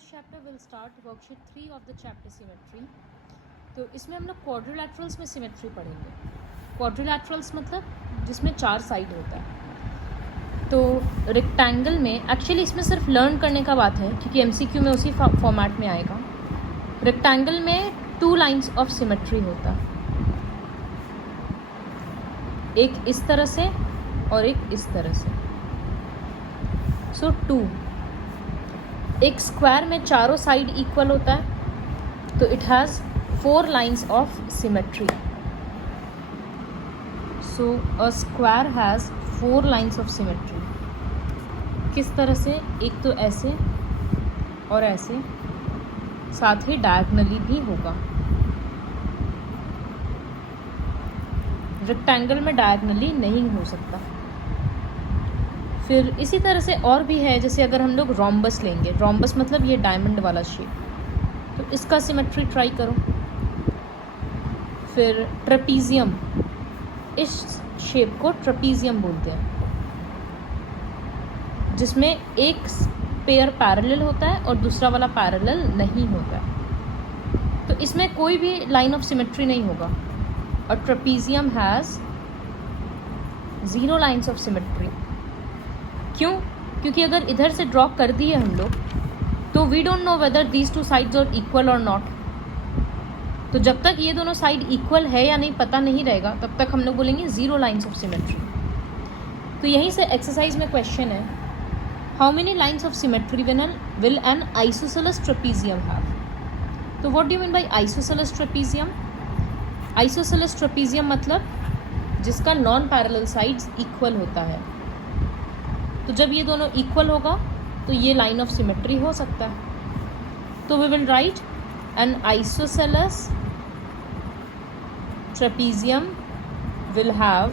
This chapter will start worksheet 3 of the chapter symmetry. तो इसमें हम लोग क्वाड्रिलैटरल्स में सिमेट्री पढ़ेंगे। क्वाड्रिलैटरल्स मतलब जिसमें 4 साइड होता है। तो रेक्टेंगल में एक्चुअली इसमें सिर्फ लर्न करने का बात है क्योंकि एमसीक्यू में उसी फॉर्मेट में आएगा। रेक्टेंगल में 2 लाइंस ऑफ सिमेट्री होता है, एक इस तरह से और एक इस तरह से। सो 2। एक स्क्वायर में चारों साइड इक्वल होता है तो it has 4 lines of symmetry. So a square has 4 lines of symmetry. किस तरह से? एक तो ऐसे और ऐसे, साथ ही डायगोनली भी होगा। रेक्टेंगल में डायगोनली नहीं हो सकता। फिर इसी तरह से और भी है, जैसे अगर हम लोग रोम्बस लेंगे, रोम्बस मतलब ये डायमंड वाला शेप, तो इसका सिमेट्री ट्राई करो। फिर ट्रेपीजियम, इस शेप को ट्रेपीजियम बोलते हैं, जिसमें एक पेयर पैरेलल होता है और दूसरा वाला पैरेलल नहीं होता है, तो इसमें कोई भी लाइन ऑफ सिमेट्री नहीं होगा। और trapezium has 0 lines of symmetry. क्यों? क्योंकि अगर इधर से ड्रॉ कर दिए हम लोग तो we don't know whether these 2 sides are equal और नॉट। तो जब तक ये दोनों साइड इक्वल है या नहीं पता नहीं रहेगा तब तक हम लोग बोलेंगे 0 लाइन्स ऑफ सिमेट्री। तो यहीं से एक्सरसाइज में क्वेश्चन है, how many lines of symmetry will an isosceles trapezium have. तो what do you mean by isosceles trapezium? Isosceles trapezium मतलब जिसका नॉन पैरेलल साइड्स इक्वल होता है। तो जब ये दोनों इक्वल होगा तो ये लाइन ऑफ सिमेट्री हो सकता है। तो we will write an isosceles trapezium will have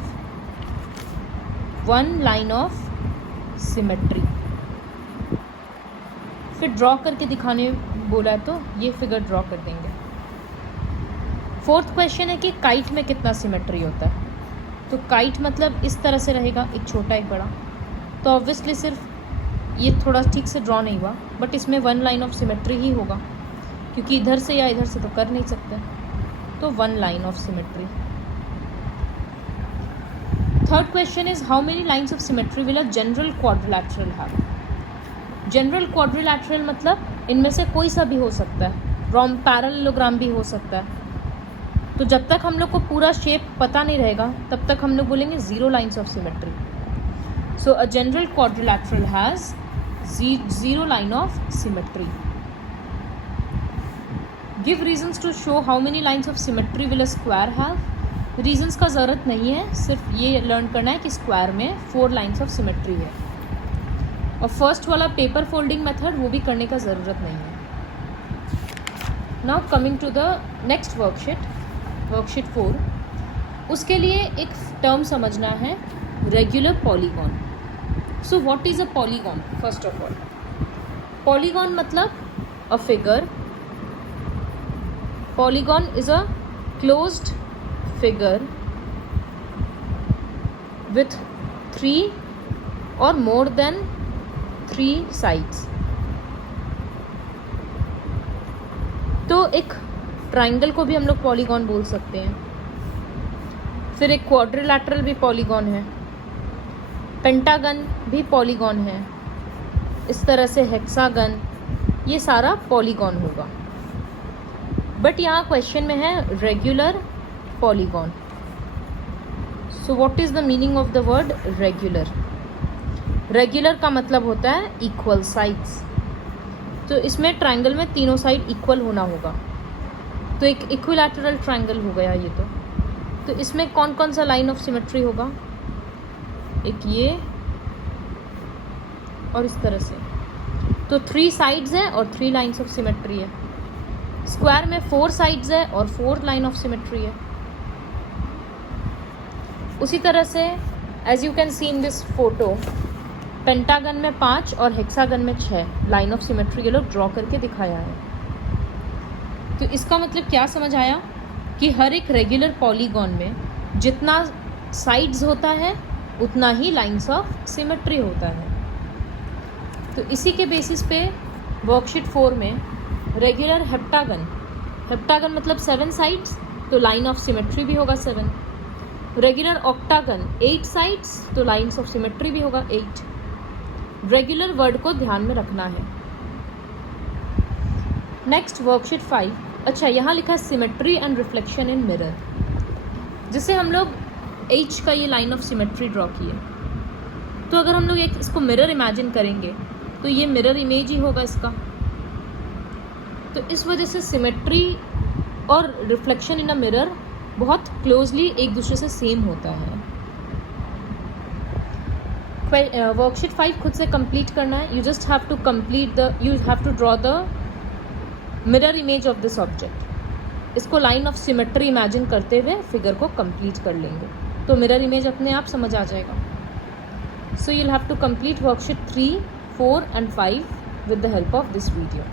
1 line of symmetry. फिर ड्रॉ करके दिखाने बोला है तो ये फिगर ड्रॉ कर देंगे। 4th क्वेश्चन है कि काइट में कितना सिमेट्री होता है। तो काइट मतलब इस तरह से रहेगा, एक छोटा एक बड़ा। तो ऑब्वियसली सिर्फ ये थोड़ा ठीक से ड्रॉ नहीं हुआ, बट इसमें 1 लाइन ऑफ सिमेट्री ही होगा क्योंकि इधर से या इधर से तो कर नहीं सकते। तो 1 line of symmetry. 3rd question is how many lines of symmetry will a general quadrilateral have. General quadrilateral मतलब इनमें से कोई सा भी हो सकता है, पैरेललोग्राम भी हो सकता है। तो जब तक हम लोग को पूरा शेप पता नहीं रहेगा तब तक हम लोग बोलेंगे 0 lines of symmetry. So a general quadrilateral has 0 line of symmetry. Give reasons to show how many lines of symmetry will a square have. Reasons का ज़रूरत नहीं है, सिर्फ ये लर्न करना है कि स्क्वायर में 4 lines of symmetry है। और फर्स्ट वाला पेपर फोल्डिंग मेथड वो भी करने का ज़रूरत नहीं है। Now coming to the next worksheet 4, उसके लिए एक टर्म समझना है, regular polygon. So what is a polygon? First of all, polygon मतलब a figure. Polygon is a closed figure with 3 or more than 3 sides. तो एक ट्राइंगल को भी हम लोग पॉलीगॉन बोल सकते हैं। फिर एक क्वाड्रिलैटरल भी पॉलीगॉन है, पेंटागन भी पॉलीगॉन है, इस तरह से हेक्सागन, ये सारा पॉलीगॉन होगा। बट यहाँ क्वेश्चन में है regular polygon. So what is the meaning of the word regular? Regular का मतलब होता है इक्वल साइड्स। तो इसमें ट्राइंगल में तीनों साइड इक्वल होना होगा, तो एक इक्विलैटरल ट्राइंगल हो गया ये। तो इसमें कौन कौन सा लाइन ऑफ सिमेट्री होगा? एक ये और इस तरह से। तो 3 साइड्स है और 3 लाइन्स ऑफ सिमेट्री है। स्क्वायर में 4 साइड्स है और 4 लाइन ऑफ सिमेट्री है। उसी तरह से as you can see in this photo, pentagon में 5 और हेक्सागन में 6 लाइन ऑफ सिमेट्री ये लोग ड्रॉ करके दिखाया है। तो इसका मतलब क्या समझ आया कि हर एक रेगुलर पॉलीगॉन में जितना साइड्स होता है उतना ही लाइंस ऑफ सिमेट्री होता है। तो इसी के बेसिस पे वर्कशीट 4 में रेगुलर हेप्टागन, हेप्टागन मतलब 7 साइड्स, तो लाइन ऑफ सिमेट्री भी होगा 7. रेगुलर ऑक्टागन 8 साइड्स, तो लाइन्स ऑफ सिमेट्री भी होगा 8. रेगुलर वर्ड को ध्यान में रखना है. Next worksheet 5. अच्छा, यहाँ लिखा है symmetry and reflection in mirror, जिससे हम लोग H का ये लाइन ऑफ सिमेट्री ड्रॉ किए. तो अगर हम लोग एक इसको मिरर इमेजिन करेंगे तो ये मिरर इमेज ही होगा इसका. तो इस वजह से सिमेट्री और रिफ्लेक्शन इन अ मिरर बहुत क्लोजली एक दूसरे से सेम होता है. वर्कशीट 5 खुद से कंप्लीट करना है. You just have to draw the mirror image of this object. इसको लाइन ऑफ सिमेट्री इमेजिन करते हुए फिगर को कंप्लीट कर लेंगे तो मिरर इमेज अपने आप समझ आ जाएगा. So you'll have to complete worksheet 3, 4 and 5 with the help of this video.